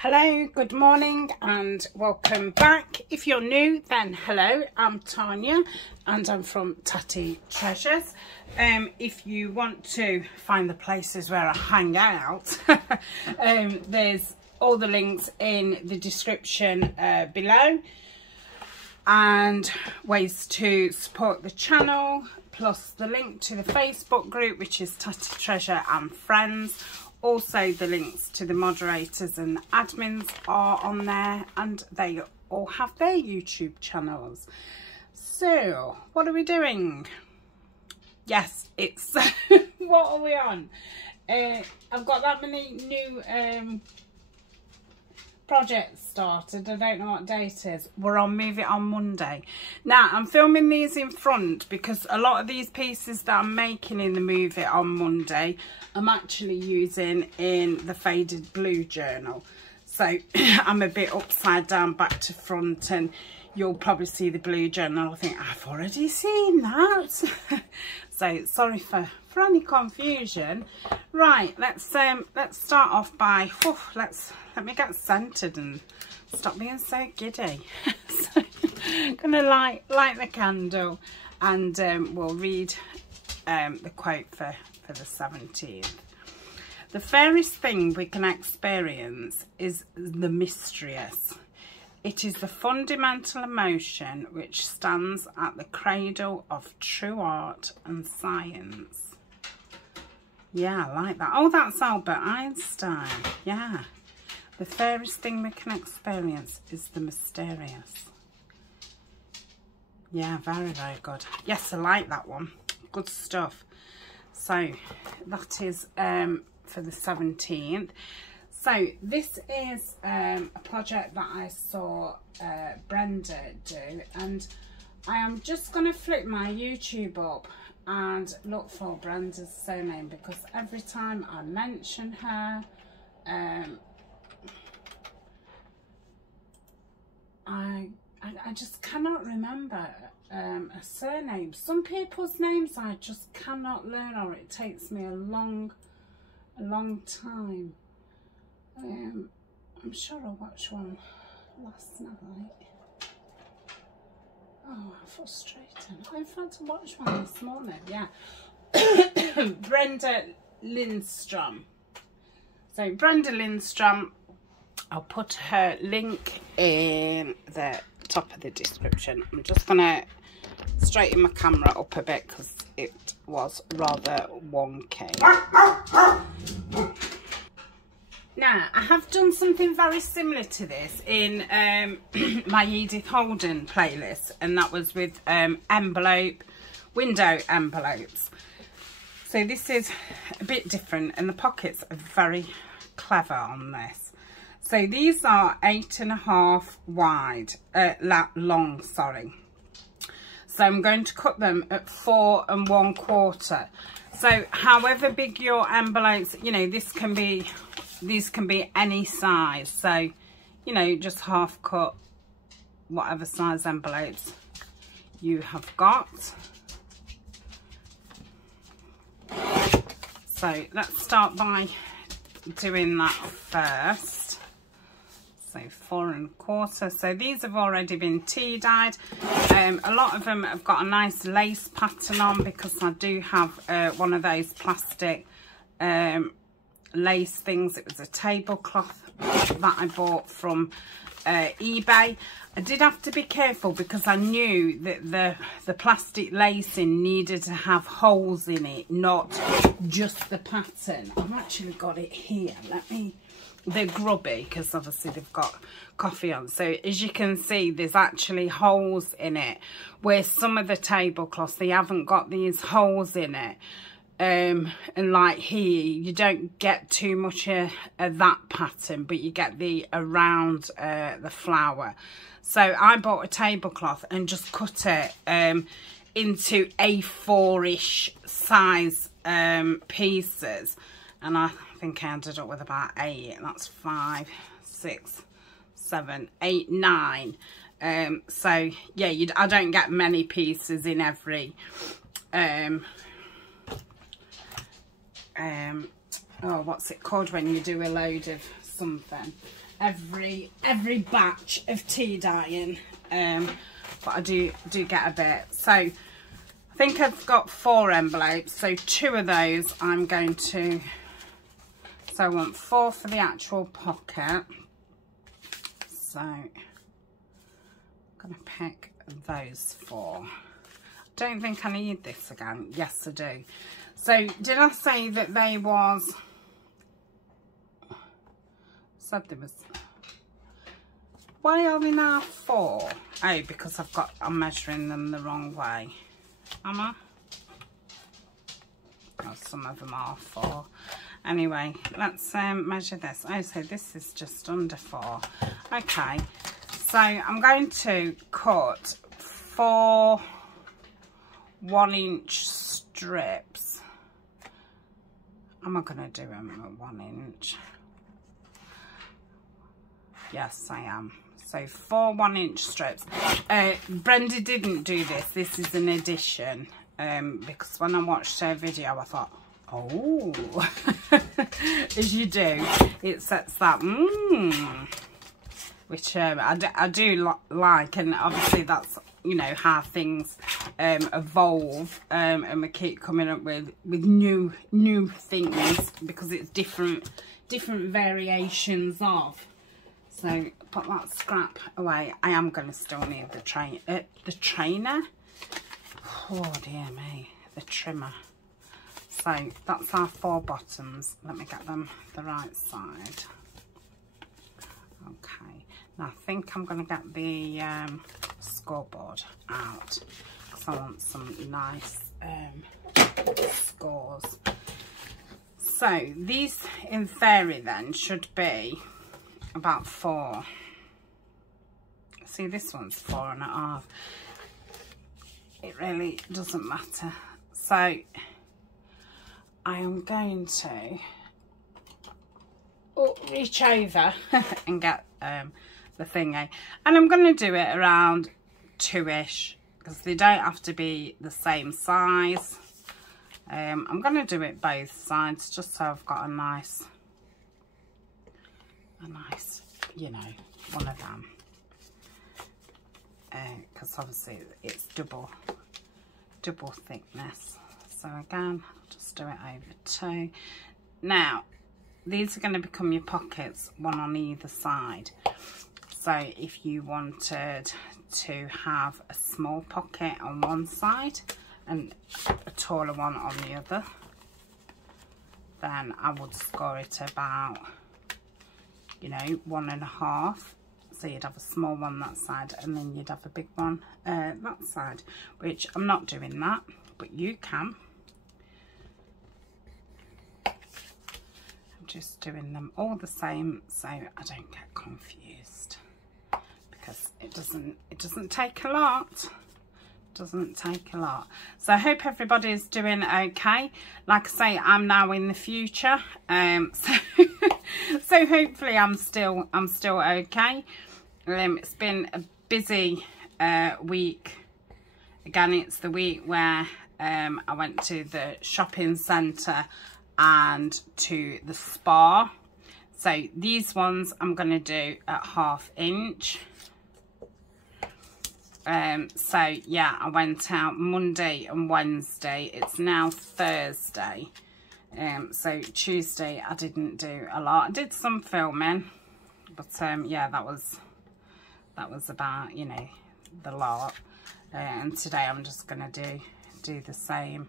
Hello, good morning and welcome back. If you're new, then hello, I'm Tania and I'm from Tatty Treasures. If you want to find the places where I hang out, there's all the links in the description below, and ways to support the channel, plus the link to the Facebook group, which is Tatty Treasure and Friends. Also, the links to the moderators and admins are on there, and they all have their YouTube channels. So, what are we doing? Yes, it's what are we on? I've got that many new projects started. I don't know what date it is. We're on Move It on Monday. Now, I'm filming these in front because a lot of these pieces that I'm making in the Move It on Monday, I'm actually using in the faded blue journal. So I'm a bit upside down, back to front, and you'll probably see the blue journal. I think I've already seen that. So sorry for any confusion. Right, let's start off by let me get centered and stop being so giddy. So I'm gonna light the candle, and we'll read the quote for the 17th. The fairest thing we can experience is the mysterious. It is the fundamental emotion which stands at the cradle of true art and science. Yeah, I like that. Oh, that's Albert Einstein. Yeah. The fairest thing we can experience is the mysterious. Yeah, very, very good. Yes, I like that one. Good stuff. So, that is for the 17th. So this is a project that I saw Brenda do, and I am just going to flip my YouTube up and look for Brenda's surname, because every time I mention her, I just cannot remember a surname. Some people's names I just cannot learn, or it takes me a long time. I'm sure I watched one last night. Oh, frustrating. In fact, I watched one this morning. Yeah. Brenda Lindstrom. So Brenda Lindstrom, I'll put her link in the top of the description. I'm just going to straighten my camera up a bit because it was rather wonky. Now, I have done something very similar to this in my Edith Holden playlist, and that was with window envelopes. So this is a bit different, and the pockets are very clever on this. So these are 8.5 wide, long, sorry. So I'm going to cut them at 4 1/4. So however big your envelopes, you know, these can be any size. So, you know, just half cut whatever size envelopes you have got. So let's start by doing that first. So 4 1/4. So these have already been tea dyed. A lot of them have got a nice lace pattern on, because I do have one of those plastic lace things. It was a tablecloth that I bought from eBay. I did have to be careful because I knew that the plastic lacing needed to have holes in it, not just the pattern. I've actually got it here. They're grubby because obviously they've got coffee on. So as you can see, there's actually holes in it, where some of the tablecloths, they haven't got these holes in it. And like here, you don't get too much of that pattern, but you get the around the flower. So I bought a tablecloth and just cut it into A4-ish size pieces, and I think I ended up with about 8, and that's 5, 6, 7, 8, 9. So yeah, I don't get many pieces in every oh, what's it called when you do a load of something? every batch of tea dyeing, but I do get a bit. So I think I've got 4 envelopes, so 2 of those I'm going to, so I want 4 for the actual pocket, so I'm going to pick those 4. Don't think I need this again. Yes, I do. So did I say that they was, said there was, why are they now 4? Oh, because I'm measuring them the wrong way. Am I? Oh, some of them are 4. Anyway, let's measure this. Oh, so this is just under 4. Okay, so I'm going to cut 4 1-inch strips. Am I going to do them at 1 inch? Yes, I am. So 4 1-inch strips. Brenda didn't do this. This is an addition. Because when I watched her video, I thought, oh, as you do, it sets that, which I do like, and obviously that's, you know, how things evolve, and we keep coming up with new things, because it's different variations of. So put that scrap away. I am going to still need the trainer. Oh dear me, the trimmer. So that's our 4 bottoms. Let me get them the right side. Okay, now I think I'm going to get the scoreboard out, because I want some nice scores. So these in theory then should be about 4. See, this one's 4.5. It really doesn't matter. So I am going to reach over and get the thingy, and I'm going to do it around 2-ish, because they don't have to be the same size. I'm going to do it both sides, just so I've got a nice, you know, one of them, because obviously it's double thickness. So again, I'll just do it over 2. Now these are going to become your pockets, one on either side. So if you wanted to have a small pocket on one side and a taller one on the other, then I would score it about, you know, 1.5. So you'd have a small one that side, and then you'd have a big one that side, which I'm not doing that, but you can. I'm just doing them all the same so I don't get confused, because it doesn't take a lot. Doesn't take a lot. So I hope everybody's doing okay. Like I say, I'm now in the future, so hopefully I'm still okay. It's been a busy week. Again, it's the week where I went to the shopping centre and to the spa. So these ones I'm going to do at 1/2 inch. So yeah, I went out Monday and Wednesday. It's now Thursday. So Tuesday I didn't do a lot. I did some filming, but yeah, that was about, you know, the lot. And today I'm just gonna do the same,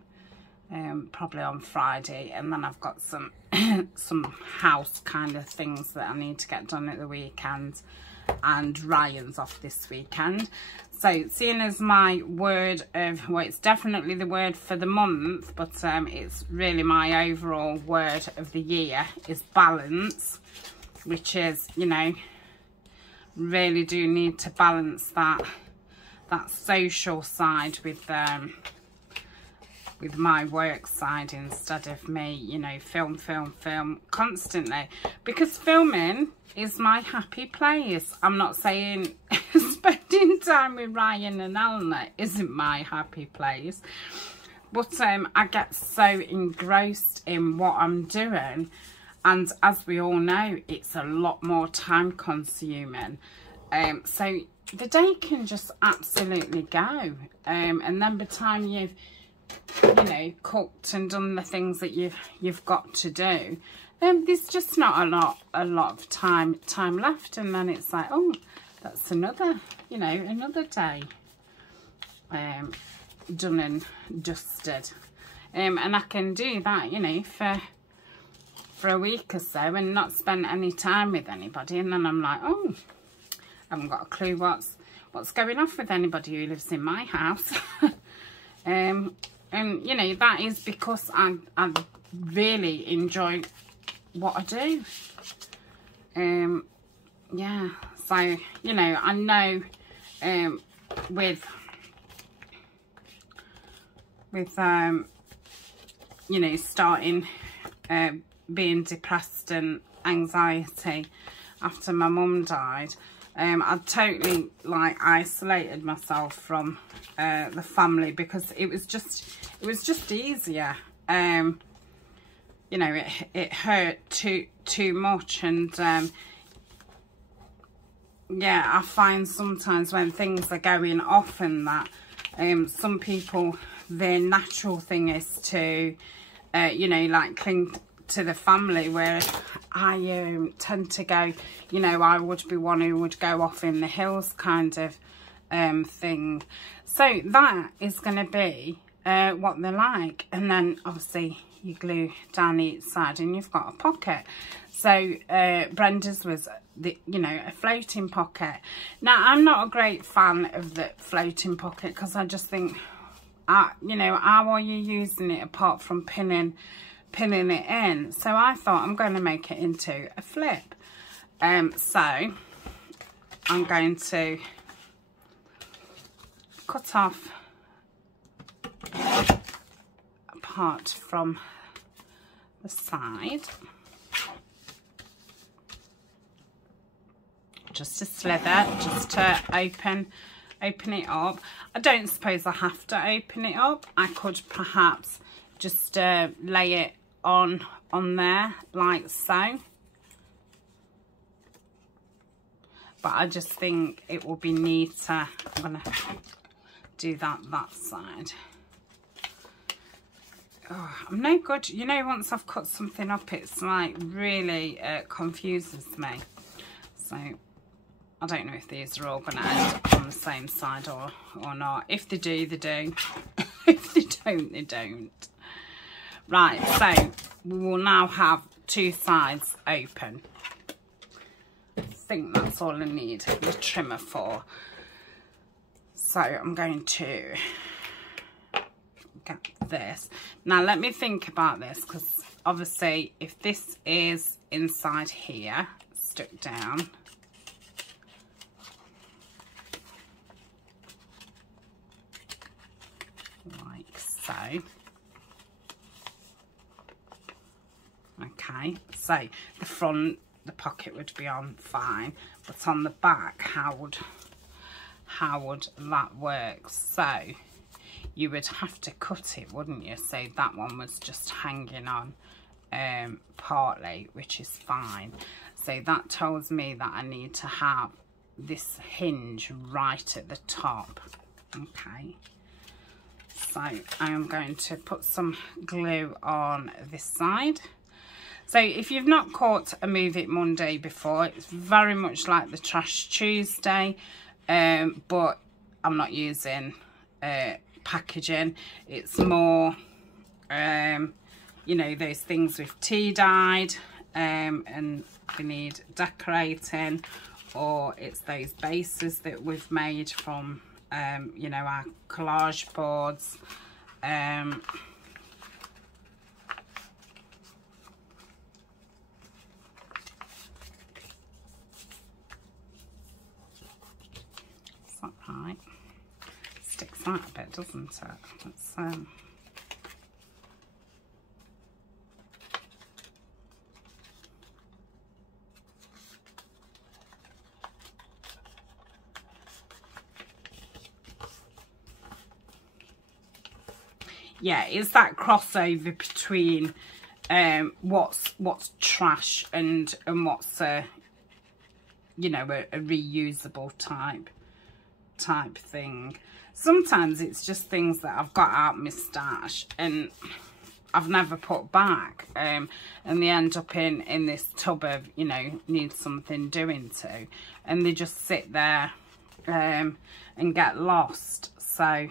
probably on Friday, and then I've got some some house kind of things that I need to get done at the weekend, and Ryan's off this weekend. So seeing as my word of, well, it's definitely the word for the month, but it's really my overall word of the year, is balance, which is, you know, really do need to balance that social side with my work side, instead of me, you know, film constantly, because filming is my happy place. I'm not saying spending time with Ryan and Eleanor isn't my happy place, but I get so engrossed in what I'm doing, And as we all know, it's a lot more time consuming. So the day can just absolutely go. And then by the time you've, you know, cooked and done the things that you've got to do, there's just not a lot of time left. And then it's like, oh, that's another, you know, another day done and dusted. And I can do that, you know, for a week or so and not spend any time with anybody, and then I'm like, oh, I haven't got a clue what's going off with anybody who lives in my house. And you know, that is because I really enjoy what I do. Yeah, so you know, I know with you know, starting being depressed and anxiety after my mum died, I totally like isolated myself from the family, because it was just easier. You know, it hurt too much, and yeah, I find sometimes when things are going off and that, some people, their natural thing is to you know, like cling to the family, where I tend to go, you know, I would be one who would go off in the hills kind of thing. So that is going to be what they're like. And then obviously you glue down each side and you've got a pocket. So Brenda's was the, you know, a floating pocket. Now I'm not a great fan of the floating pocket, because I just think, you know, how are you using it apart from pinning it in? So I thought, I'm going to make it into a flip. So I'm going to cut off a part from the side, just to slither, just to open it up. I don't suppose I have to open it up. I could perhaps just lay it on there like so, but I just think it will be neater. I'm gonna do that side. Oh, I'm no good, you know, once I've cut something up, it's like really confuses me. So I don't know if these are all going to end up on the same side or not. If they do, they do. If they don't, they don't. Right, so we will now have two sides open. I think that's all I need the trimmer for. So I'm going to get this. Now let me think about this, because obviously if this is inside here, stuck down, like so. Okay, so the front, the pocket would be on fine, but on the back, how would that work? So you would have to cut it, wouldn't you? So that one was just hanging on partly, which is fine. So that tells me that I need to have this hinge right at the top. Okay, so I am going to put some glue on this side. So if you've not caught a Move It Monday before, it's very much like the Trash Tuesday, but I'm not using packaging. It's more, you know, those things with tea dyed, and we need decorating, or it's those bases that we've made from, you know, our collage boards. Right, sticks out a bit, doesn't it? Let's yeah, it's that crossover between what's trash and what's you know, a reusable type thing. Sometimes it's just things that I've got out my stash and I've never put back, and they end up in this tub of, you know, need something doing to, and they just sit there and get lost. So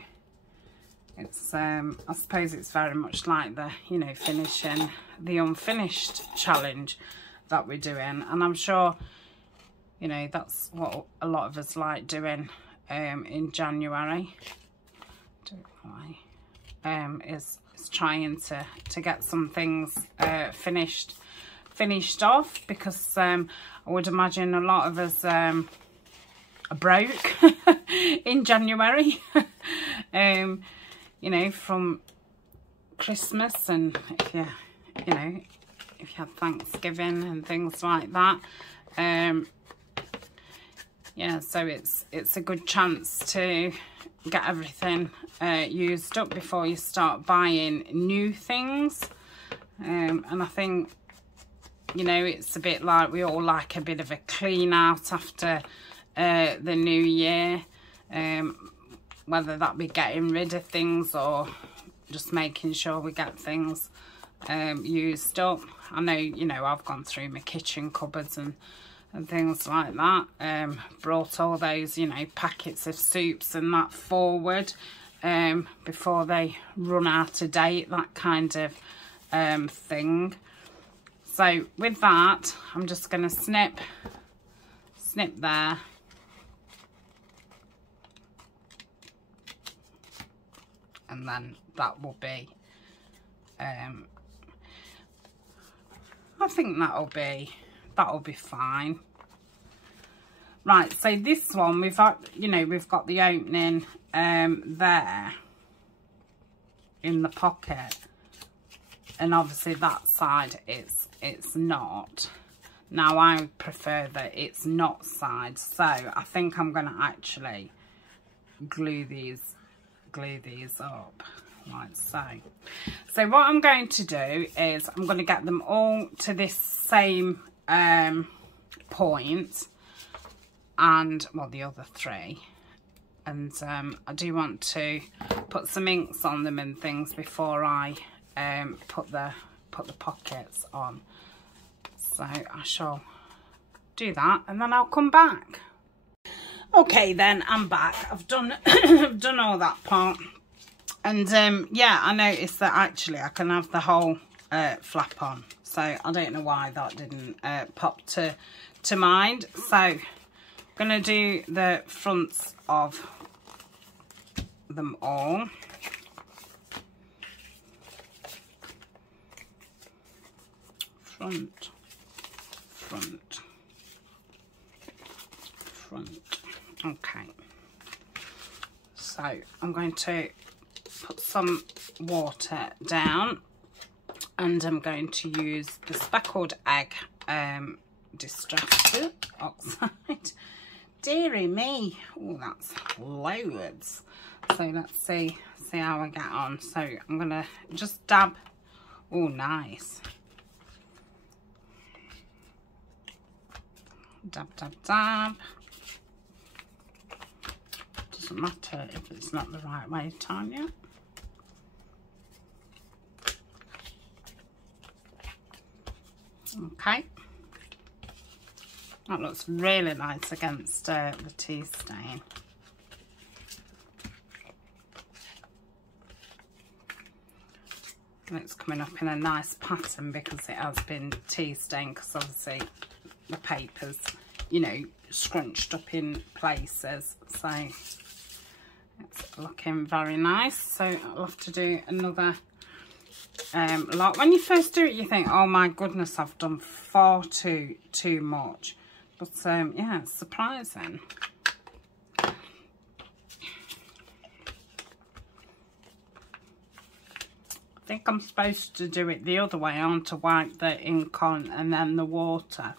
it's I suppose it's very much like the, you know, finishing the unfinished challenge that we're doing, and I'm sure, you know, that's what a lot of us like doing in January. Is trying to get some things finished off, because I would imagine a lot of us are broke in January. You know, from Christmas, and if you know, if you had Thanksgiving and things like that. Yeah, so it's a good chance to get everything used up before you start buying new things. And I think, you know, it's a bit like we all like a bit of a clean out after the new year, whether that be getting rid of things or just making sure we get things used up. I know, you know, I've gone through my kitchen cupboards and things like that, brought all those, you know, packets of soups and that forward before they run out of date, that kind of thing. So with that, I'm just going to snip there, and then that will be I think that'll be fine. Right, so this one we've got, you know, we've got the opening there in the pocket, and obviously that side it's not. Now I prefer that it's not side, so I think I'm going to actually glue these up like so. So what I'm going to do is I'm going to get them all to this same point, and well, the other three, and I do want to put some inks on them and things before I put the pockets on. So I shall do that and then I'll come back. Okay, then I'm back. I've done I've done all that part, and yeah, I noticed that actually I can have the whole flap on, so I don't know why that didn't pop to mind. So I'm gonna do the fronts of them all. Front, okay, so I'm going to put some water down, and I'm going to use the speckled egg distress oxide. Dearie me, oh, that's loads. So let's see how I get on. So I'm gonna just dab. Oh, nice. Dab, dab, dab. Doesn't matter if it's not the right way, Tania. Okay. That looks really nice against the tea stain. And it's coming up in a nice pattern because it has been tea stained, because obviously the paper's, you know, scrunched up in places. So it's looking very nice. So I'll have to do another lot. When you first do it, you think, oh my goodness, I've done far too much. But yeah, it's surprising. I think I'm supposed to do it the other way on, to wipe the ink on and then the water.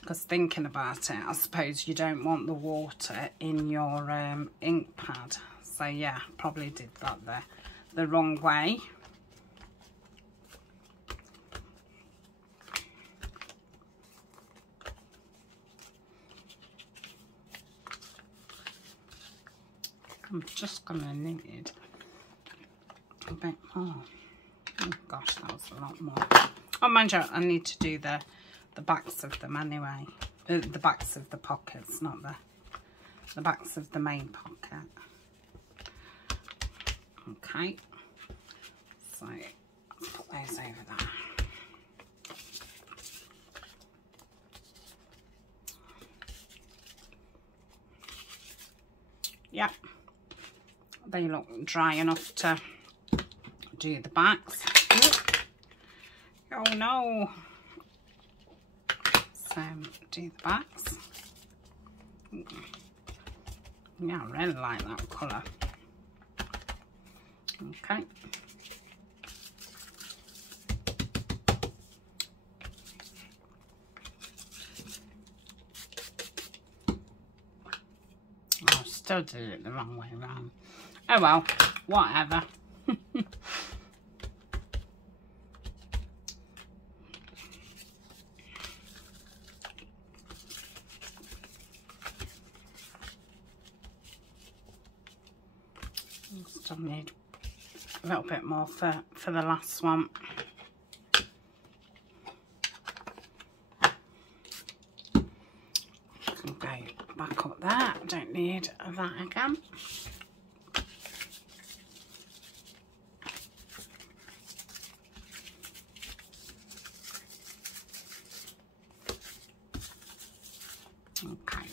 Because thinking about it, I suppose you don't want the water in your ink pad. So yeah, probably did that the wrong way. I'm just going to need a bit more. Oh gosh, that was a lot more. Oh, mind you, I need to do the backs of them anyway. The backs of the pockets, not the backs of the main pocket. Okay, so I'll put those over there. Yep, they look dry enough to do the backs. Oh no! So do the backs. Yeah, I really like that colour. Okay. I still did it the wrong way around. Oh well, whatever. Still need a little bit more for the last one. Okay, back up there. I don't need that again. Okay,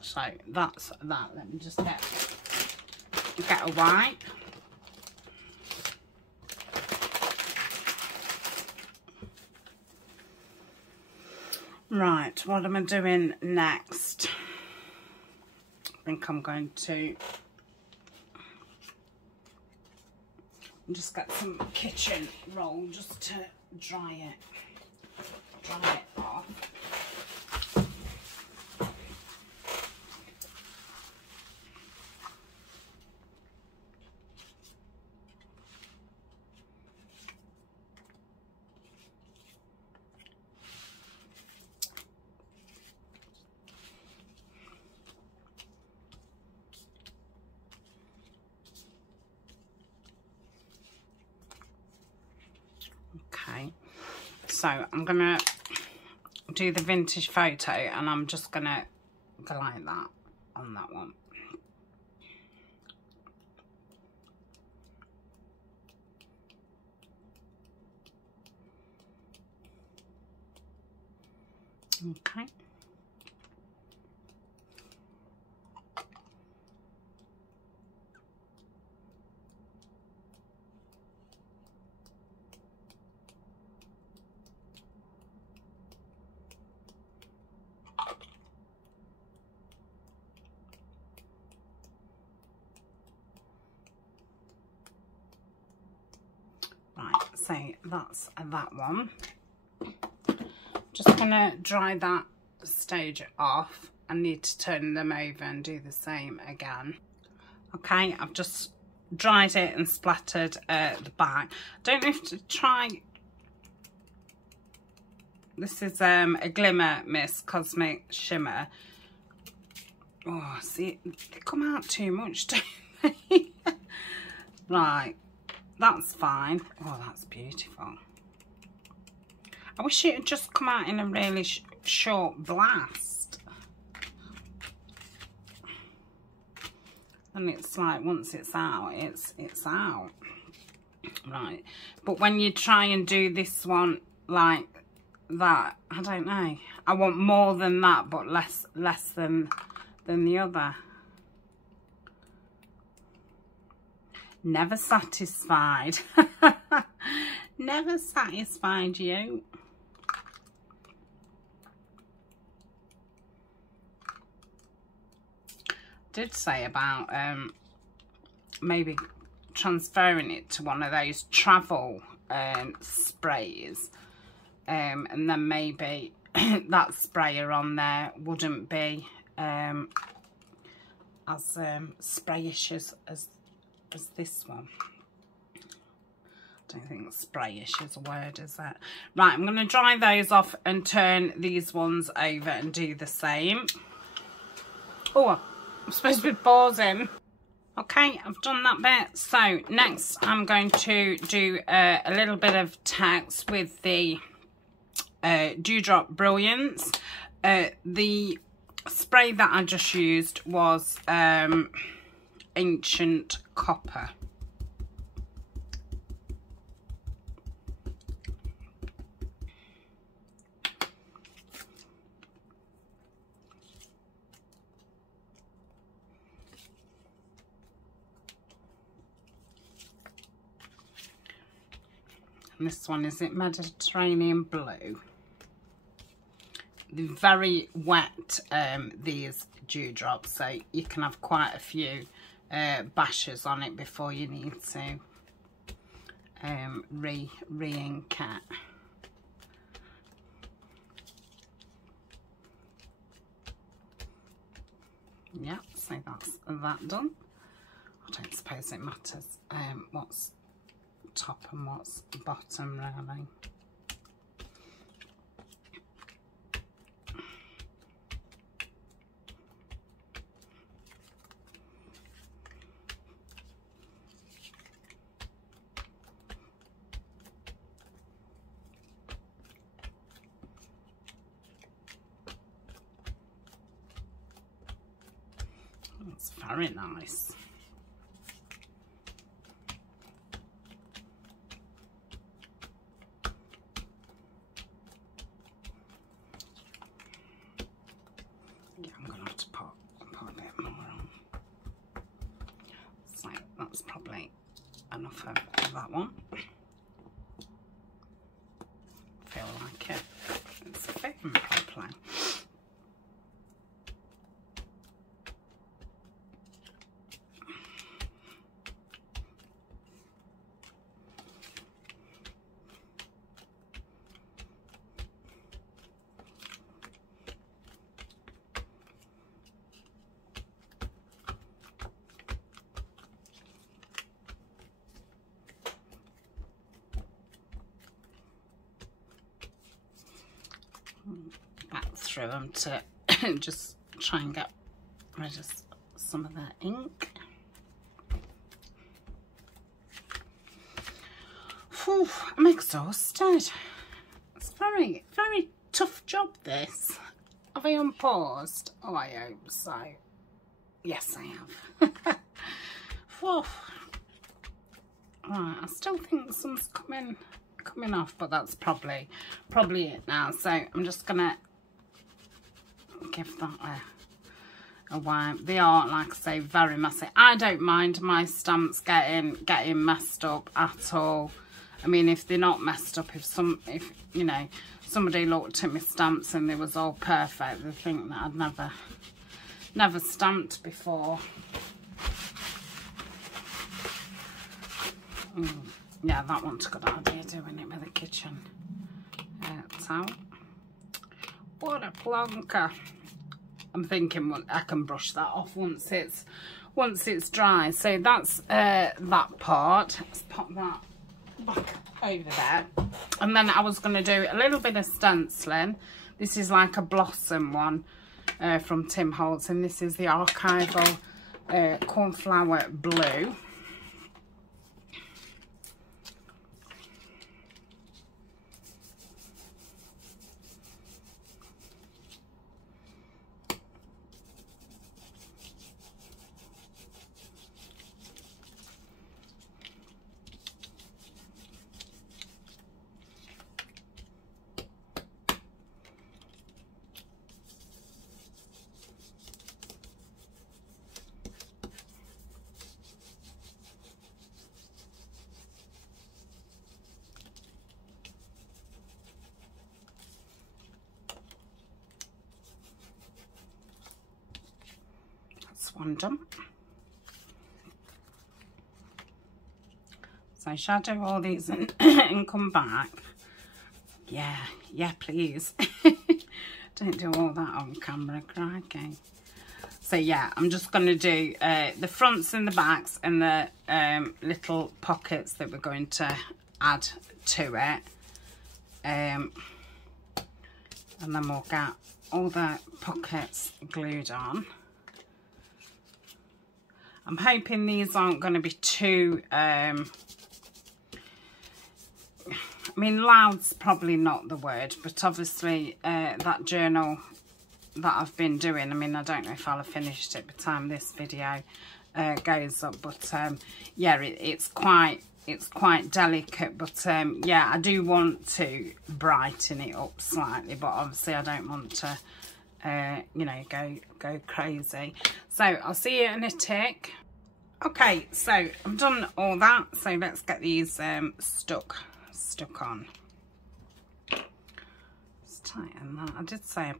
so that's that. Let me just get a wipe. Right, what am I doing next? I think I'm going to just get some kitchen roll just to dry it off. Okay, so I'm gonna do the vintage photo and I'm just gonna go like that on that one. Okay. So that's that one. Just gonna dry that stage off. I need to turn them over and do the same again. Okay, I've just dried it and splattered the back. Don't know if to try. This is a Glimmer Mist Cosmic Shimmer. Oh, see, they come out too much, don't they? Right. That's fine. Oh, that's beautiful. I wish it had just come out in a really short blast. And it's like, once it's out, it's out. Right. But when you try and do this one like that, I don't know. I want more than that, but less than the other. Never satisfied. Never satisfied you. Did say about maybe transferring it to one of those travel sprays, and then maybe that sprayer on there wouldn't be as sprayish as this one. I don't think sprayish is a word, is it? Right, I'm going to dry those off and turn these ones over and do the same. Oh, I'm supposed to be pausing. Okay, I've done that bit. So next I'm going to do a little bit of text with the Dewdrop Brilliance. The spray that I just used was Ancient Copper. And this one is it Mediterranean Blue. They're very wet, these dewdrops, so you can have quite a few bashes on it before you need to re-ink it. Yeah, so that's that done. I don't suppose it matters what's top and what's bottom, really. That's very nice. Yeah, I'm going to have to put a bit more on. So that's probably enough of that one. Feel like it's fitting properly. Back through them to just try and get rid of some of the ink. Whew, I'm exhausted. It's very, very tough job, this. Have I unpaused? Oh, I hope so. Yes, I have. Whew. Right, I still think some's coming off, but that's probably it now. So I'm just gonna give that a wipe. They are, like I say, very messy. I don't mind my stamps getting messed up at all. I mean, if they're not messed up, if you know, somebody looked at my stamps and they was all perfect, they think that I'd never stamped before. Yeah, that one's a good idea, doing it with a kitchen towel. What a plonker. I'm thinking I can brush that off once it's dry. So that's that part. Let's pop that back over there. And then I was going to do a little bit of stenciling. This is like a blossom one from Tim Holtz, and this is the archival cornflower blue. One done. So shall I do all these and come back? Yeah, please. Don't do all that on camera, crikey. So yeah, I'm just going to do the fronts and the backs and the little pockets that we're going to add to it. And then we'll get all the pockets glued on. I'm hoping these aren't going to be too, I mean, loud's probably not the word, but obviously that journal that I've been doing, I mean, I don't know if I'll have finished it by the time this video goes up, but yeah, it's quite delicate, but yeah, I do want to brighten it up slightly, but obviously I don't want to you know, go crazy. So I'll see you in a tick. Okay, so I've done all that, so let's get these stuck on. Just tighten that. I did say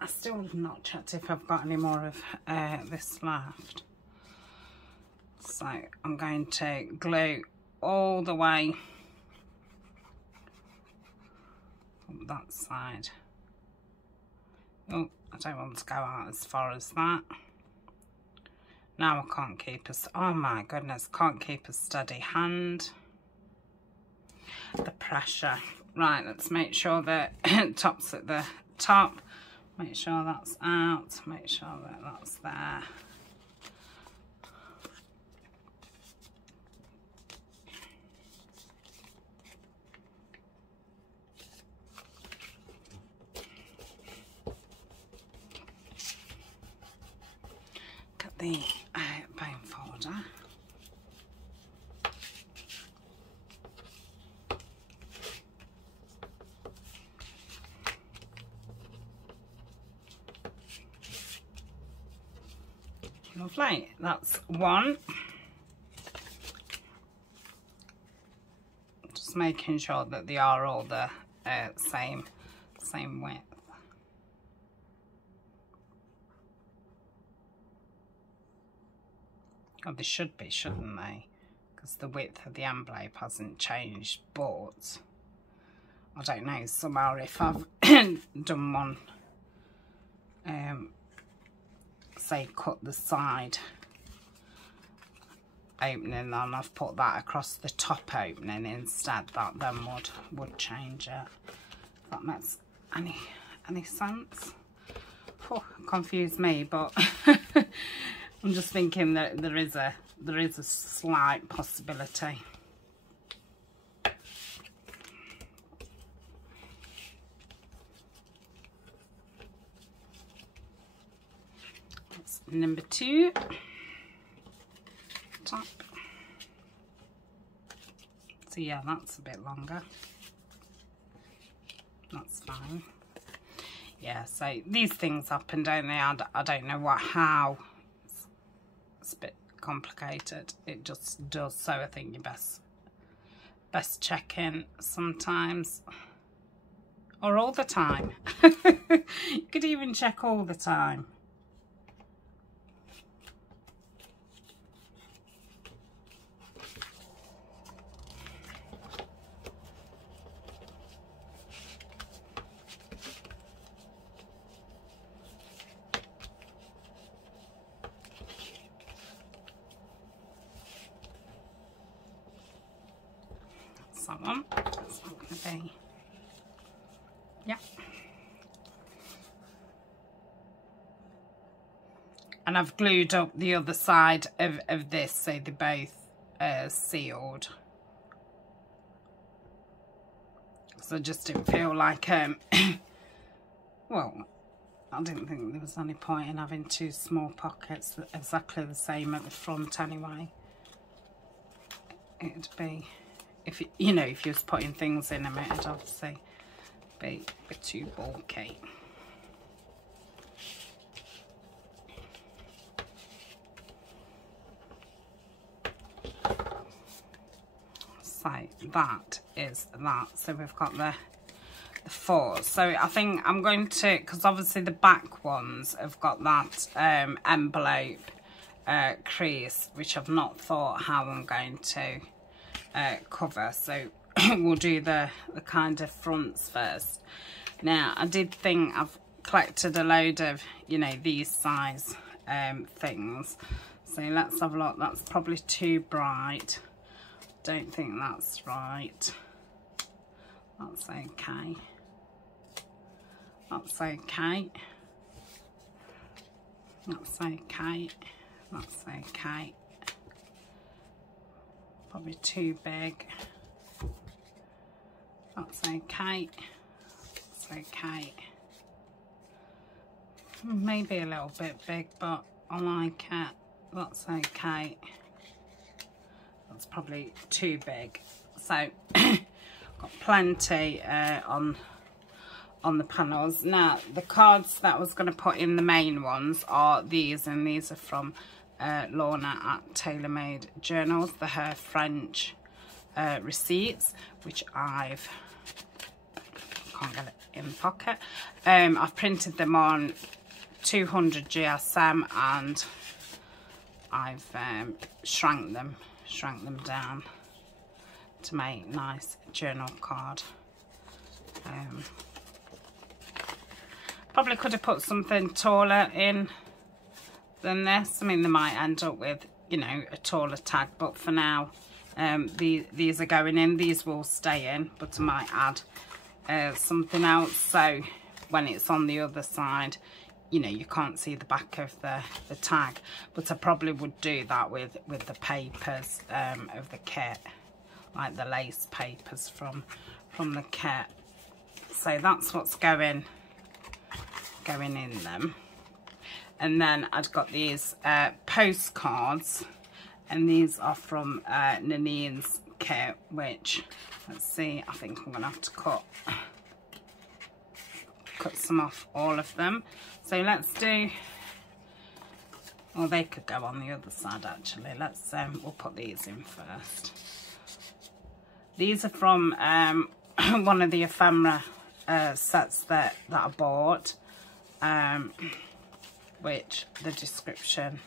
I still have not checked if I've got any more of this left. So I'm going to glue all the way on that side. Oh, I don't want to go out as far as that. Now I can't keep oh my goodness, can't keep a steady hand. The pressure. Right, let's make sure that top's at the top. Make sure that's out. Make sure that that's there. The bone folder. Lovely, that's one. Just making sure that they are all the same width. Oh, they should be, shouldn't they? Because the width of the envelope hasn't changed, but I don't know, somehow if I've done one, say cut the side opening and I've put that across the top opening instead, that then would change it. If that makes any sense? Oh, confused me, but I'm just thinking that there is a slight possibility. That's number 2. Top. So yeah, that's a bit longer. That's fine. Yeah, so these things happen, don't they? I don't know how. It's a bit complicated. It just does, so I think you best check in sometimes, or all the time. You could even check all the time. That one. That's not going to be. Yeah. And I've glued up the other side of this so they're both sealed. So I just didn't feel like well, I didn't think there was any point in having 2 small pockets, exactly the same at the front anyway. It'd be, if you know, if you was putting things in them, it'd obviously be a bit too bulky. So that is that. So we've got the 4. So I think I'm going to, because obviously the back ones have got that envelope crease, which I've not thought how I'm going to cover. So we'll do the kind of fronts first. Now I did think I've collected a load of, you know, these size things. So let's have a look. That's probably too bright. Don't think that's right. That's okay. That's okay. That's okay. That's okay. Probably too big. That's okay. That's okay. Maybe a little bit big, but I like it. That's okay. That's probably too big. So got plenty on the panels. Now the cards that I was going to put in the main ones are these, and these are from Lorna at Tailor Made Journals, the her French receipts, which I've can't get it in the pocket. I've printed them on 200 GSM and I've shrank them down to make nice journal card. Probably could have put something taller in than this. I mean, they might end up with, you know, a taller tag, but for now these are going in. These will stay in, but I might add something else, so when it's on the other side, you know, you can't see the back of the tag. But I probably would do that with the papers of the kit, like the lace papers from the kit. So that's what's going in them. And then I've got these postcards, and these are from Nanine's kit, which, let's see, I think I'm gonna have to cut some off all of them. So let's do, or they could go on the other side actually. Let's we'll put these in first. These are from one of the ephemera sets that I bought, which the description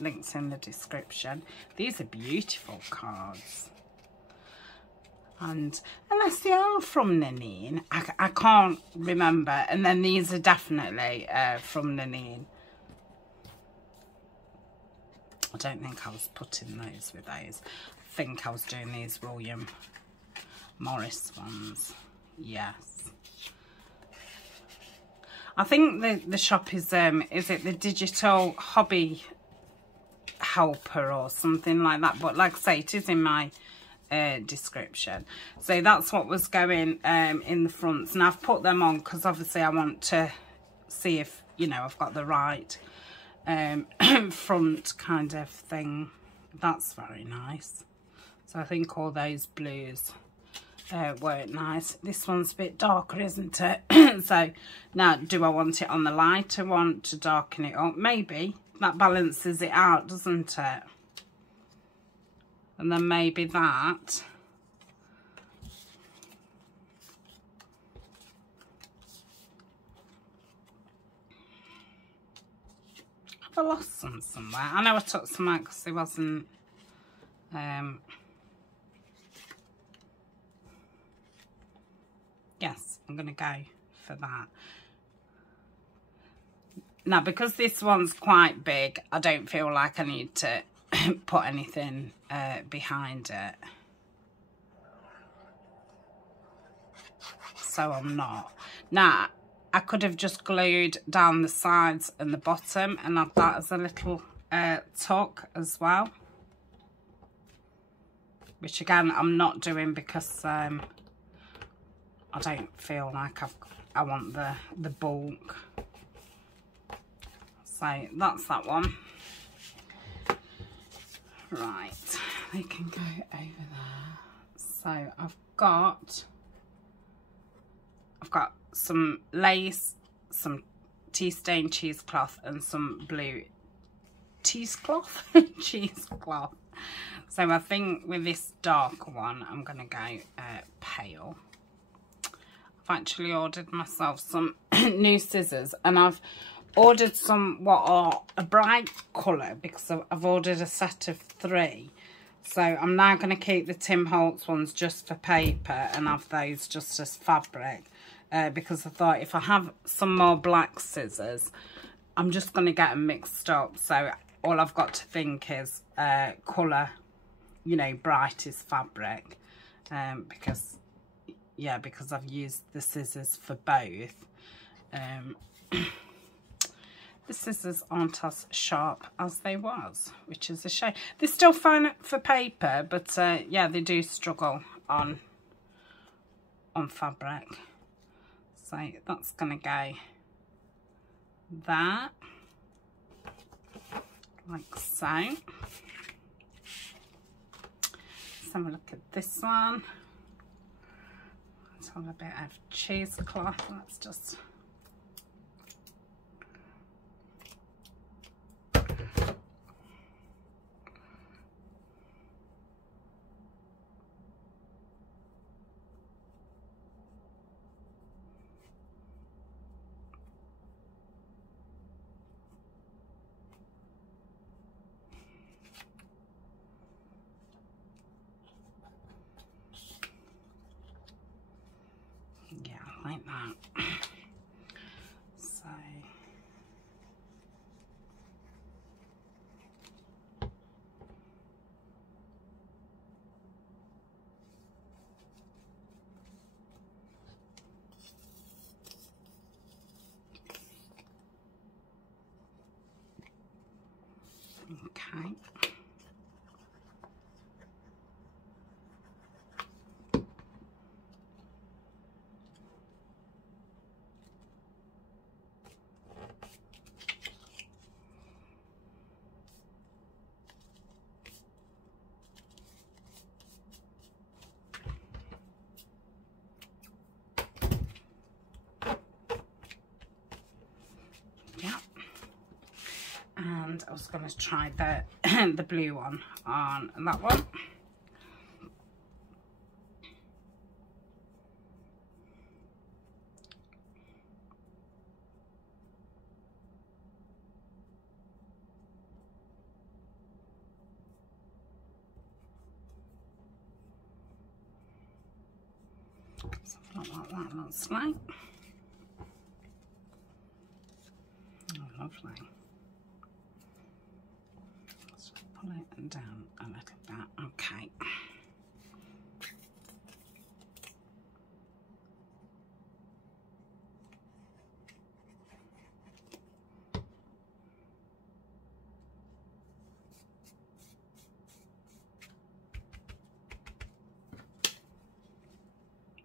links in the description. These are beautiful cards, and unless they are from Nanine, I can't remember. And then these are definitely from Nanine. I don't think I was putting those with those. I think I was doing these William Morris ones. Yes. I think the shop is it the Digital Hobby Helper or something like that, but like I say, it is in my description. So that's what was going in the fronts, and I've put them on because obviously I want to see if, you know, I've got the right front kind of thing. That's very nice. So I think all those blues work nice. This one's a bit darker, isn't it? So now, do I want it on the lighter one to darken it up? Maybe that balances it out, doesn't it? And then maybe that. Have I lost some somewhere? I know I took some out because it wasn't yes, I'm going to go for that. Now, because this one's quite big, I don't feel like I need to put anything behind it. So I'm not. Now, I could have just glued down the sides and the bottom and had that as a little tuck as well. Which again, I'm not doing because I don't feel like I want the bulk. So that's that one. Right, they can go over there. So I've got some lace, some tea stain cheesecloth, and some blue cheesecloth. Cheesecloth. So I think with this dark one, I'm gonna go pale. I've actually ordered myself some new scissors, and I've ordered some what are a bright colour because I've ordered a set of 3. So I'm now going to keep the Tim Holtz ones just for paper and have those just as fabric, because I thought if I have some more black scissors, I'm just going to get them mixed up. So all I've got to think is colour, you know, bright is fabric, because I've used the scissors for both. the scissors aren't as sharp as they was, which is a shame. They're still fine for paper, but yeah, they do struggle on fabric. So that's gonna go there, like so. Let's have a look at this one. Let's have a bit of cheesecloth. Let's just like that. So okay. And I was going to try the the blue one on that one. Something like that looks like. Oh, lovely. Pull it down a little bit, okay.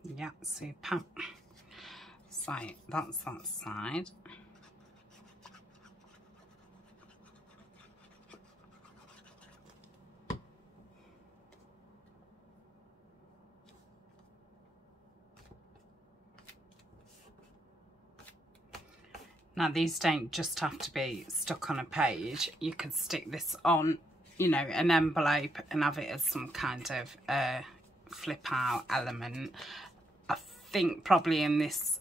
Yeah, super. So that's that side. Now these don't just have to be stuck on a page. You could stick this on, you know, an envelope and have it as some kind of flip out element. I think probably in this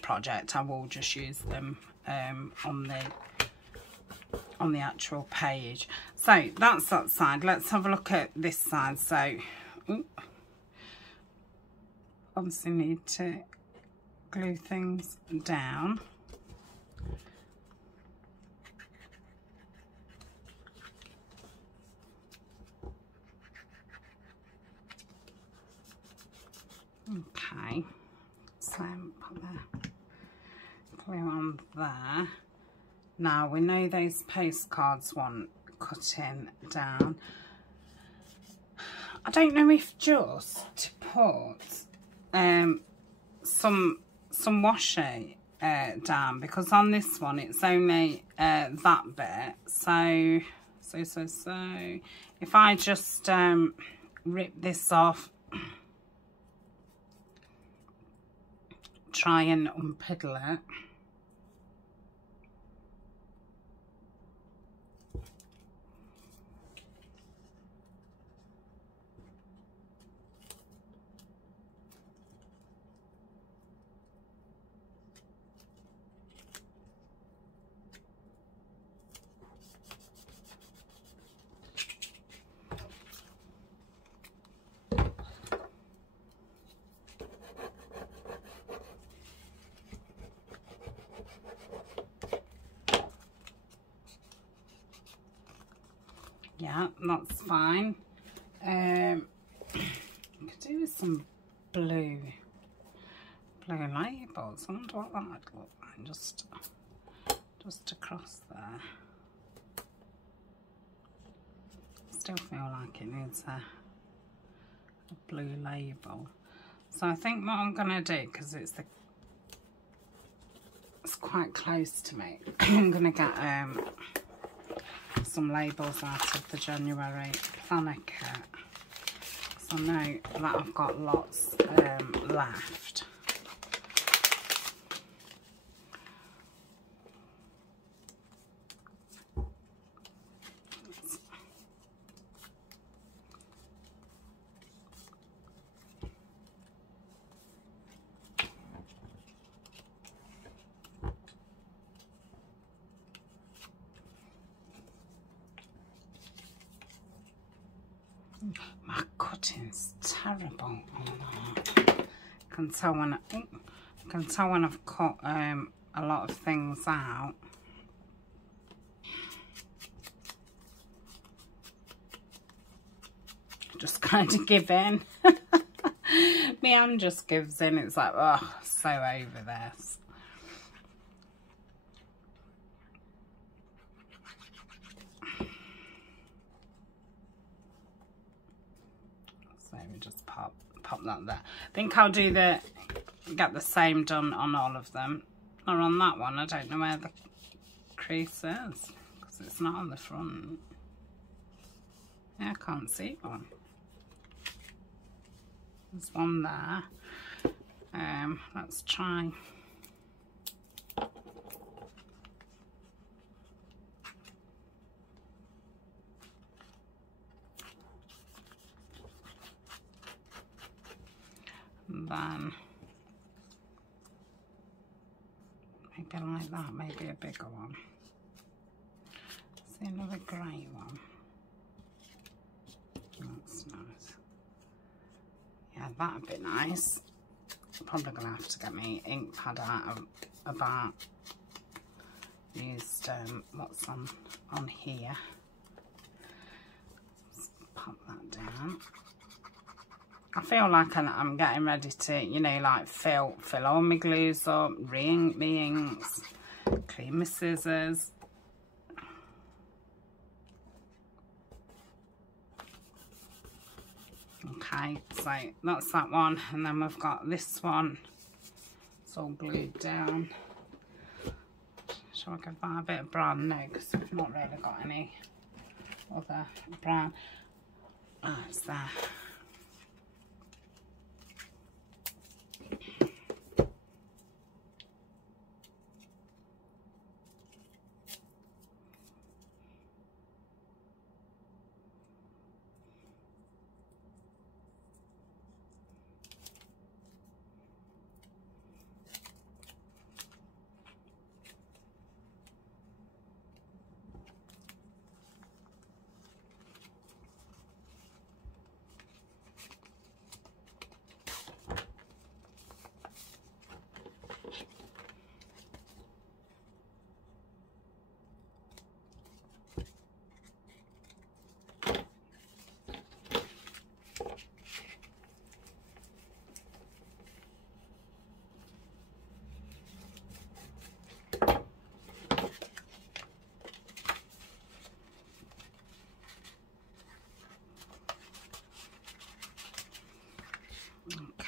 project I will just use them on the actual page. So that's that side. Let's have a look at this side. So obviously need to glue things down. Okay, so put the glue on there. Now we know those postcards want cutting down. I don't know if just to put some washi down, because on this one it's only that bit. So if I just rip this off, try and unpiddle it. Yeah, that's fine. I could do with some blue labels. I wonder what that would look like. Just just across there. Still feel like it needs a blue label. So I think what I'm gonna do, because it's quite close to me, I'm gonna get some labels out of the January planner kit. So I know that I've got lots left. My cutting's terrible on that. I can tell when I've cut a lot of things out. Just kind of give in. My hand just gives in. It's like, oh, so over this. So we just pop that there. I think I'll do get the same done on all of them. Or on that one, I don't know where the crease is, because it's not on the front. Yeah, I can't see one. There's one there. Let's try. And then maybe like that, maybe a bigger one. See another grey one. That's nice. Yeah, that'd be nice. Probably gonna have to get my ink pad out of about. Used what's on here. Just pop that down. I feel like I'm getting ready to, you know, like fill all my glues up, re-ink my inks, clean my scissors. Okay, so that's that one, and then we've got this one. It's all glued down. Shall I give that a bit of brown? No, because we've not really got any other brown. Ah, it's there.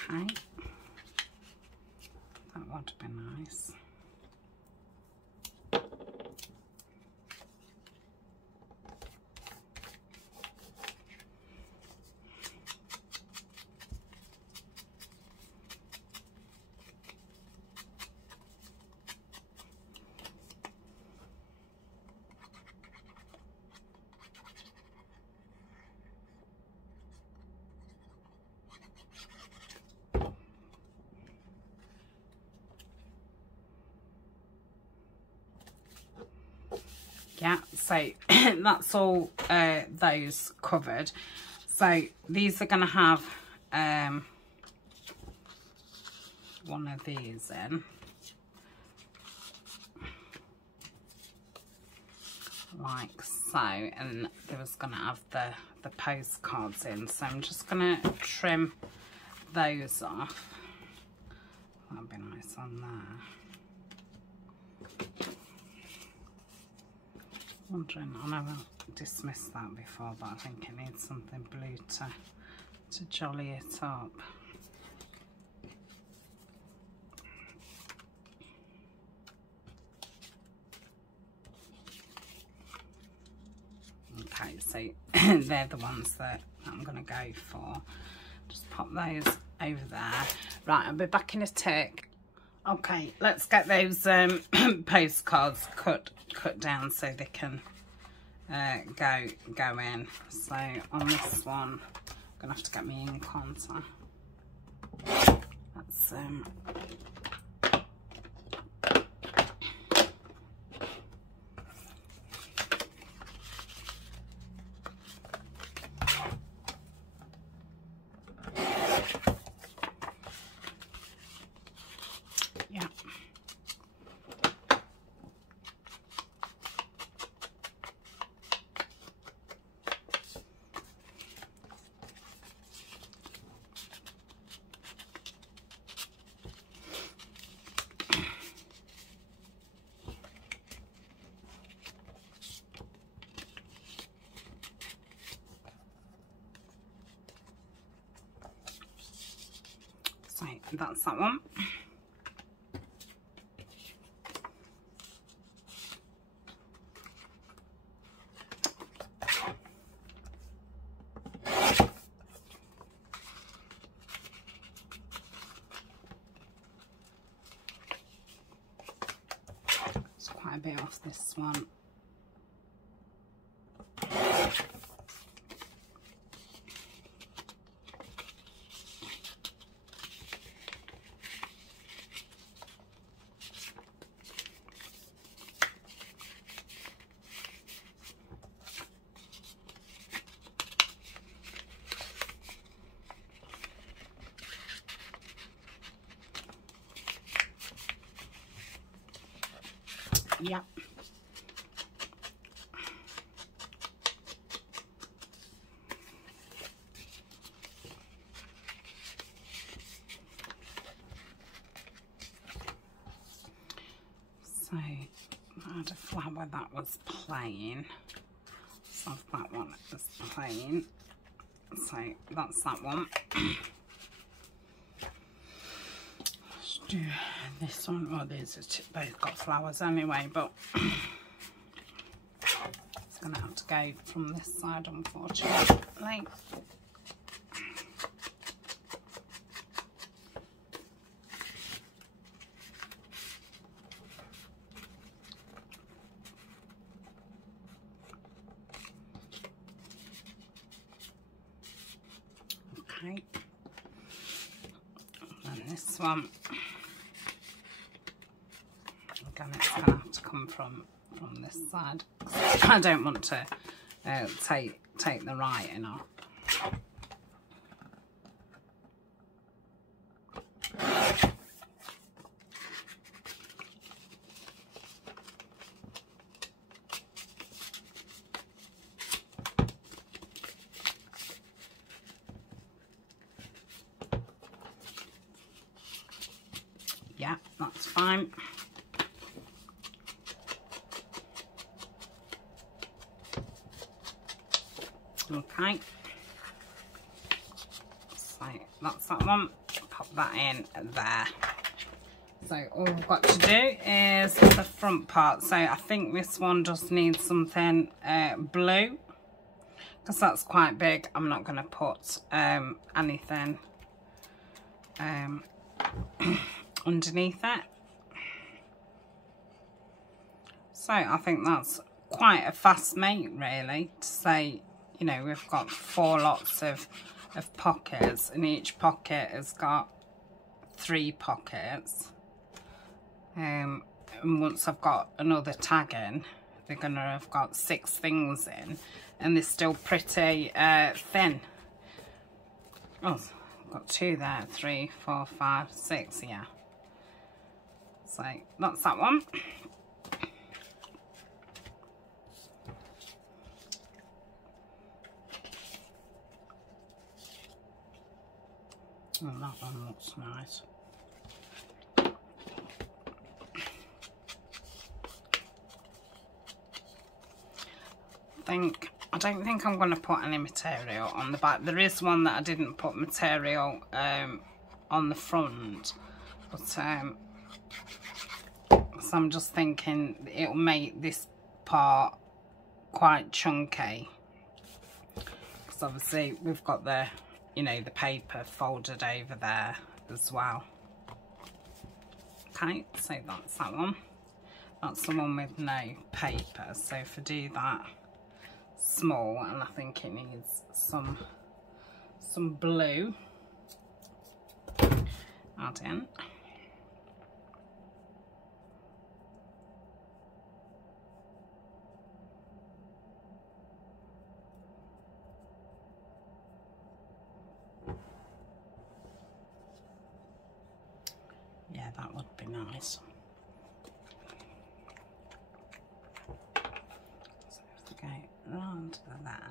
Okay, that would be nice. Yeah, so that's all those covered. So these are going to have one of these in. Like so, and there was going to have the postcards in. So I'm just going to trim those off. That'll be nice on there. Wondering, I know I dismissed that before, but I think it needs something blue to jolly it up. Okay, so they're the ones that I'm going to go for. Just pop those over there. Right, I'll be back in a tick. Okay, let's get those postcards cut down so they can go in. So on this one, I'm gonna have to get my ink on. So that's yeah. So that's that one. It's quite a bit off this one. Yep. So I had a flower that was plain. So that one is plain. So that's that one. Let's do this one. Oh, these are both got flowers anyway, but it's gonna have to go from this side, unfortunately. Okay, and this one, again, it's going to have to come from this side. I don't want to take the writing off. Yeah, that's fine. Okay, so that's that one. Pop that in there. So all we've got to do is the front part. So I think this one just needs something blue, because that's quite big. I'm not going to put anything underneath it. So I think that's quite a fast make, really, to say, you know, we've got 4 lots of pockets, and each pocket has got 3 pockets. And once I've got another tag in, they're gonna have got 6 things in, and they're still pretty thin. Oh, I've got 2 there, 3, 4, 5, 6, yeah. So that's that one. Oh, that one looks nice. don't think I'm going to put any material on the back. There is one that I didn't put material on the front, but so I'm just thinking it'll make this part quite chunky, because obviously we've got the, you know, the paper folded over there as well. Okay, so that's that one. That's the one with no paper. So if I do that small, and I think it needs some blue, add in. Yeah, that would be nice. So if we go round to there.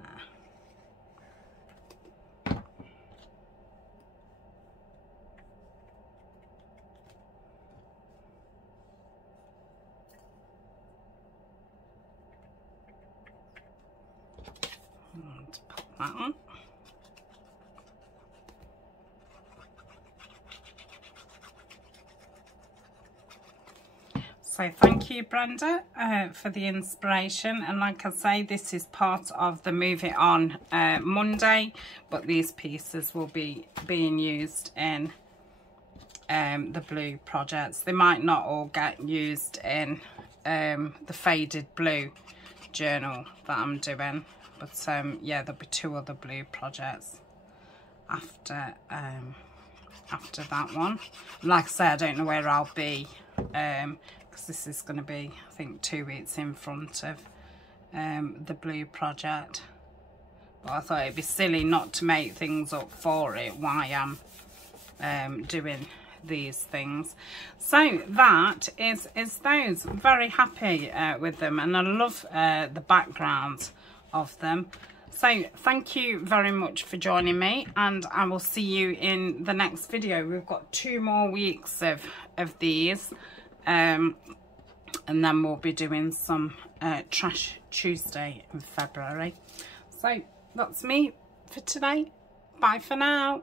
And pop that on. So thank you, Brenda, for the inspiration. And like I say, this is part of the Move It On Monday, but these pieces will be being used in the blue projects. They might not all get used in the faded blue journal that I'm doing, but yeah, there'll be 2 other blue projects after that one. Like I say, I don't know where I'll be, because this is going to be, I think, 2 weeks in front of the blue project. But I thought it'd be silly not to make things up for it while I'm doing these things. So that is those. Very happy with them, and I love the background of them. So thank you very much for joining me, and I will see you in the next video. We've got 2 more weeks of these, and then we'll be doing some Trash Tuesday in February. So that's me for today. Bye for now.